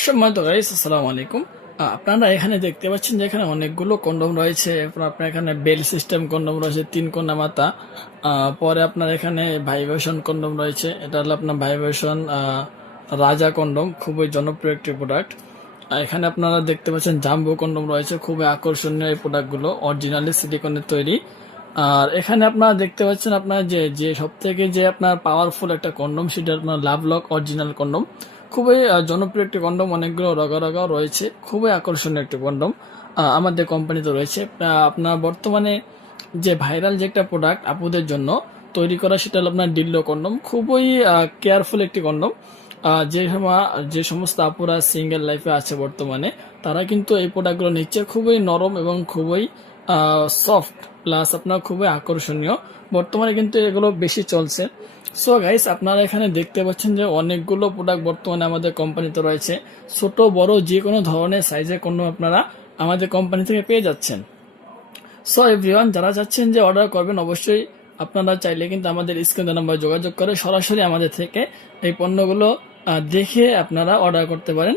সম্মানিত গাইস, আসসালামু আলাইকুম। আপনারা এখানে দেখতে পাচ্ছেন যে এখানে অনেকগুলো কন্ডম রয়েছে। এরপর আপনার এখানে বেল সিস্টেম কন্ডম রয়েছে, 3 কোনা মাথা। পরে আপনার এখানে ভাইব্রেশন কন্ডম রয়েছে। এটা হলো আপনার ভাইব্রেশন রাজা কন্ডম, খুবই জনপ্রিয় একটি প্রোডাক্ট। এখানে আপনারা দেখতে পাচ্ছেন জাম্বো কন্ডম রয়েছে, খুবই আকর্ষণীয় এই প্রোডাক্টগুলো, অরিজিনালি সিলিকনের তৈরি। আর এখানে আপনারা দেখতে পাচ্ছেন আপনার যে যে সব থেকে যে আপনার পাওয়ারফুল একটা কন্ডম, সেটা আপনার লাভ লক অরিজিনাল কন্ডম। খুবই জনপ্রিয় একটি কন্ডম, অনেকগুলো রগাও রয়েছে, খুবই আকর্ষণীয় একটি কন্ডম আমাদের কোম্পানিতে রয়েছে। আপনার বর্তমানে যে ভাইরাল যে একটা প্রোডাক্ট আপুদের জন্য তৈরি করা, সেটা হলো আপনার ডিল্লো কন্ডম। খুবই কেয়ারফুল একটি কন্ডম। যে সমস্ত আপুরা সিঙ্গেল লাইফে আছে বর্তমানে, তারা কিন্তু এই প্রোডাক্টগুলো নিচ্ছে। খুবই নরম এবং খুবই সফট, প্লাস আপনার খুবই আকর্ষণীয়। বর্তমানে কিন্তু এগুলো বেশি চলছে। সো গাইস, আপনারা এখানে দেখতে পাচ্ছেন যে অনেকগুলো প্রোডাক্ট বর্তমানে আমাদের কোম্পানিতে রয়েছে। ছোট বড় যে কোনো ধরনের সাইজের কন্ডম আপনারা আমাদের কোম্পানি থেকে পেয়ে যাচ্ছেন। সো এভরিওয়ান, যারা চাচ্ছেন যে অর্ডার করবেন, অবশ্যই আপনারা চাইলে কিন্তু আমাদের স্ক্রিনে নাম্বার যোগাযোগ করে সরাসরি আমাদের থেকে এই পণ্যগুলো দেখে আপনারা অর্ডার করতে পারেন।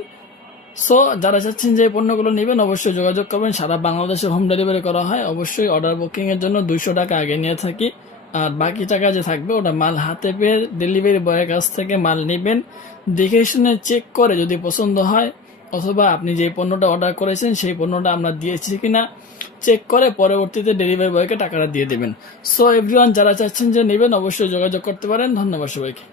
সো যারা চাচ্ছেন যে এই পণ্যগুলো নেবেন, অবশ্যই যোগাযোগ করবেন। সারা বাংলাদেশে হোম ডেলিভারি করা হয়। অবশ্যই অর্ডার বুকিং এর জন্য 200 টাকা আগে নিয়ে থাকি। আর বাকি টাকা যে থাকবে, ওটা মাল হাতে পেয়ে ডেলিভারি বয়ের কাছ থেকে মাল নেবেন। দেখে শুনে চেক করে যদি পছন্দ হয়, অথবা আপনি যে পণ্যটা অর্ডার করেছেন সেই পণ্যটা আমরা দিয়েছি কিনা চেক করে পরবর্তীতে ডেলিভারি বয়কে টাকাটা দিয়ে দেবেন। সো এভরিওয়ান, যারা চাচ্ছেন যে নেবেন, অবশ্যই যোগাযোগ করতে পারেন। ধন্যবাদ সবাইকে।